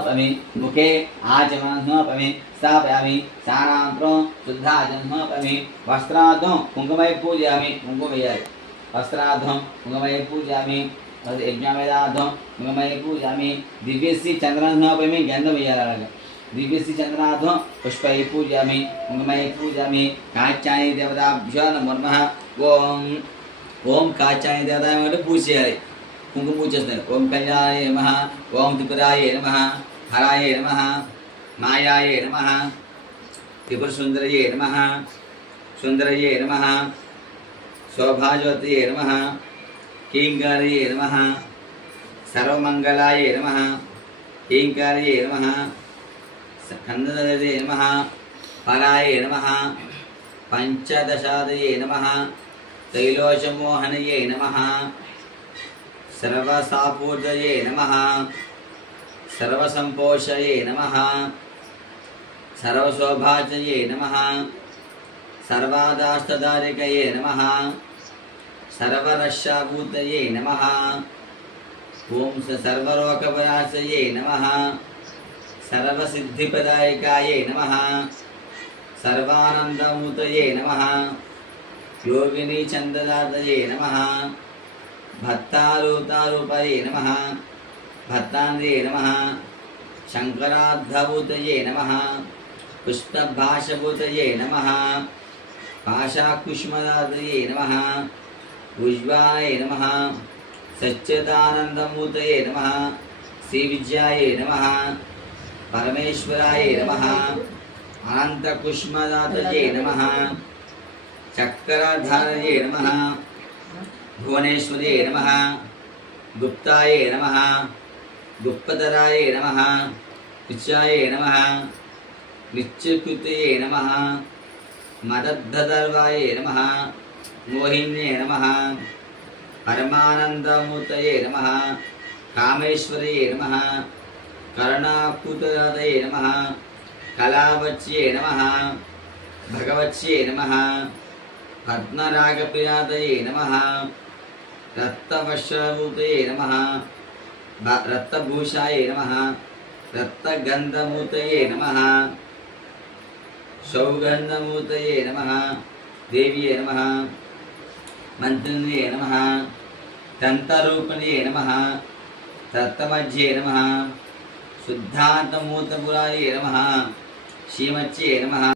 मुखे आचमनमपमि स्थापयामि स्नानानन्तरं शुद्धाचमनमपमि वस्त्रार्थं कुङ्कुमैः पूजयामि कुङ्कुमैः वस्त्रार्थं कुङ्कुमैः पूजयामि यज्ञवेदार्थं कुङ्कुमैः पूजयामि दिव्यस्य चन्द्रमपमि गन्धमैः दिव्यस्य चन्द्रार्थं पुष्पैः पूजयामि कुङ्कुमैः पूजयामि काच्याय देवताभ्यो नमो नमः ओम काच्याय देवताय पूजयामि कुंकुम पूजते ओम कल्याणाय नमः ओम त्रिपुराय नमः हराय नमः मायाय नमः त्रिपुर सुंदरये नमः सुंदरये नमः शोभाज्योतये नमः कींकारये नमः सर्वमंगलाय नमः कींकारये नमः स्कंददये नमः फलाय नमः पंचदशादये नमः त्रैलोक्यमोहनये नमः सर्वसापूर्दये नमः सर्वसंपोषये नमः सर्वशोभाजये नमः सर्वादास्तदारिकये नमः सर्वरक्षाभूतये नमः ओम सर्वलोकविनाशये नमः सर्वसिद्धिप्रदायकाये नमः सर्वानंदमूर्तये नमः योगिनी चंददातये नमः भत्तारूपारूपये नमः भत्तान्द्रे नमः शंकराद्धभूतये नमः पुष्पभाषभूतये नमः पाशाकुष्मदातये नमः उज्ज्वालये नमः सच्चिदानन्दमूर्तये नमः श्रीविद्याये नमः परमेश्वराय नमः अनन्तकुष्मदातये नमः चक्रधारये नमः भुवनेश्वरे नमः गुप्ताय नमः गुप्तधराय नमः नित्याय नमः नित्यकृतये नमः मदद्धर्वाय नमः मोहिन्ये नमः परमानन्दमूर्तये नमः कामेश्वरे नमः करुणाकुतये नमः कलावच्ये नमः भगवच्ये नमः पद्मरागप्रियादये नमः रक्तवश्यभूतये नमः रक्तभूषाय नमः रक्तगन्धमूर्तये नमः सौगन्धमूर्तये नमः देव्ये नमः मन्त्रिणे नमः तन्तरूपिणे नमः तत्तमज्ये नमः शुद्धान्तमूर्तपुराय नमः श्रीमच्ये नमः।